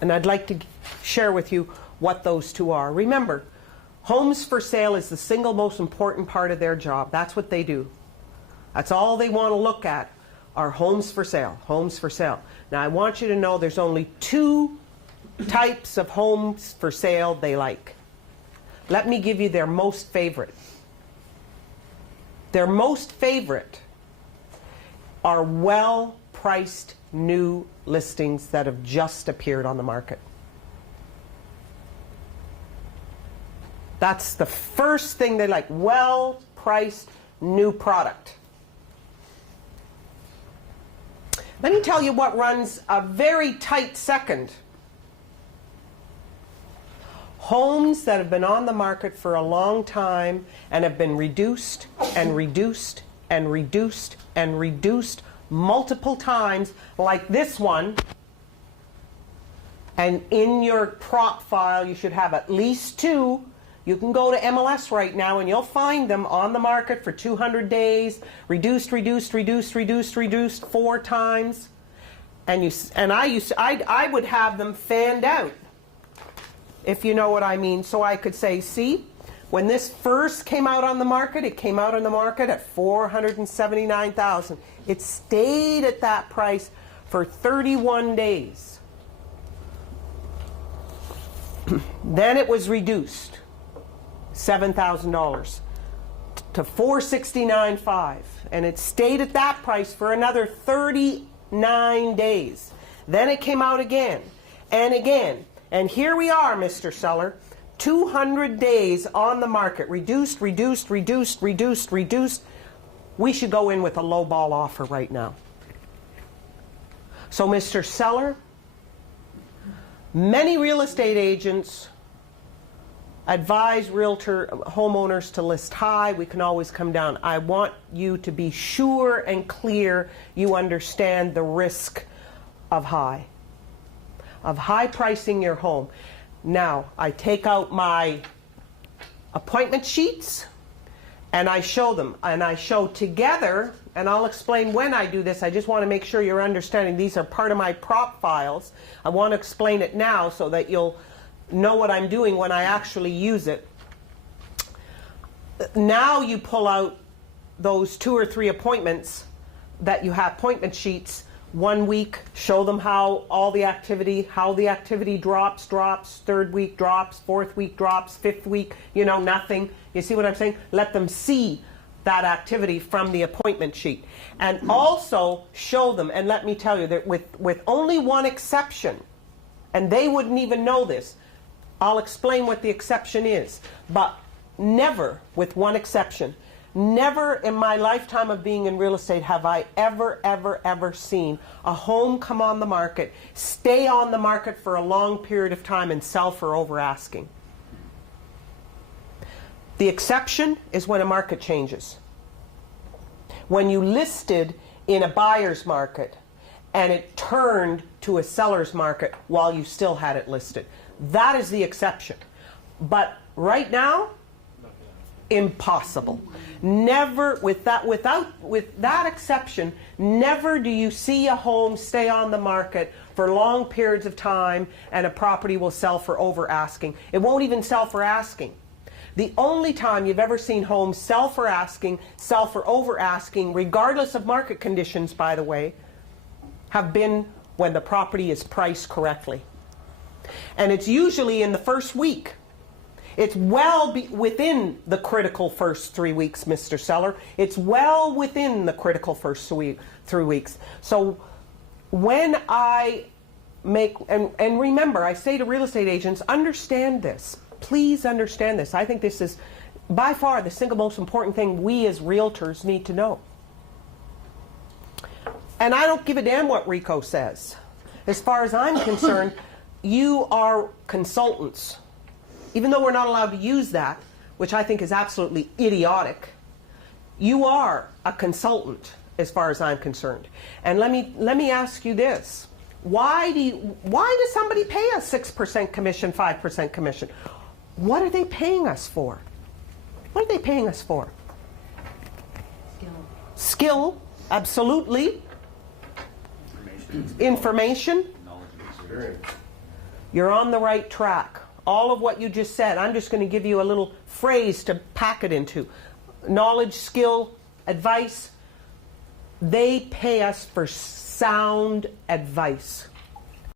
And I'd like to share with you what those two are. Remember, homes for sale is the single most important part of their job. That's what they do. That's all they want to look at are homes for sale, homes for sale. Now I want you to know there's only two types of homes for sale they like. Let me give you their most favorite. Their most favorite are well-priced new listings that have just appeared on the market. That's the first thing they like, well-priced new product. Let me tell you what runs a very tight second. Homes that have been on the market for a long time and have been reduced and reduced and reduced and reduced multiple times, like this one. And in your prop file you should have at least two. You can go to MLS right now and you'll find them on the market for 200 days, reduced, reduced, reduced, reduced, reduced 4 times. And I would have them fanned out, if you know what I mean. So I could say, see, when this first came out on the market, it came out on the market at $479,000. It stayed at that price for 31 days. Then it was reduced $7,000 to $469,500, and it stayed at that price for another 39 days. Then it came out again and again, and here we are, Mr. Seller, 200 days on the market, reduced, reduced, reduced, reduced, reduced. We should go in with a low ball offer right now. So, Mr. Seller, many real estate agents advise homeowners to list high. We can always come down. I want you to be sure and clear you understand the risk of high pricing your home. Now, I take out my appointment sheets and I show them, and I show together, and I'll explain when I do this. I just want to make sure you're understanding these are part of my prop files. I want to explain it now so that you'll know what I'm doing when I actually use it. Now you pull out those 2 or 3 appointments that you have, appointment sheets, 1 week, show them how the activity drops, 3rd week drops, 4th week drops, 5th week, nothing. You see what I'm saying? Let them see that activity from the appointment sheet. And also show them, and let me tell you that with only one exception, and they wouldn't even know this, I'll explain what the exception is, but never, with one exception, never in my lifetime of being in real estate have I ever seen a home come on the market, stay on the market for a long period of time, and sell for over asking. The exception is when a market changes. When you listed in a buyer's market and it turned to a seller's market while you still had it listed. That is the exception. But right now, impossible. Never, with that exception, never do you see a home stay on the market for long periods of time and a property will sell for over asking. It won't even sell for asking. The only time you've ever seen homes sell for asking, sell for over asking, regardless of market conditions, by the way, have been when the property is priced correctly. And it's usually in the first week. It's well within the critical first 3 weeks, Mr. Seller. It's well within the critical first 3 weeks. So when I make, and remember, I say to real estate agents, understand this. Please understand this. I think this is by far the single most important thing we as realtors need to know. And I don't give a damn what Rico says. As far as I'm concerned, you are consultants. Even though we're not allowed to use that, which I think is absolutely idiotic, you are a consultant as far as I'm concerned. And let me ask you this. Why does somebody pay us 6% commission, 5% commission? What are they paying us for? What are they paying us for? Skill, absolutely. Information. Knowledge and experience. You're on the right track. All of what you just said, I'm just going to give you a little phrase to pack it into. Knowledge, skill, advice. They pay us for sound advice.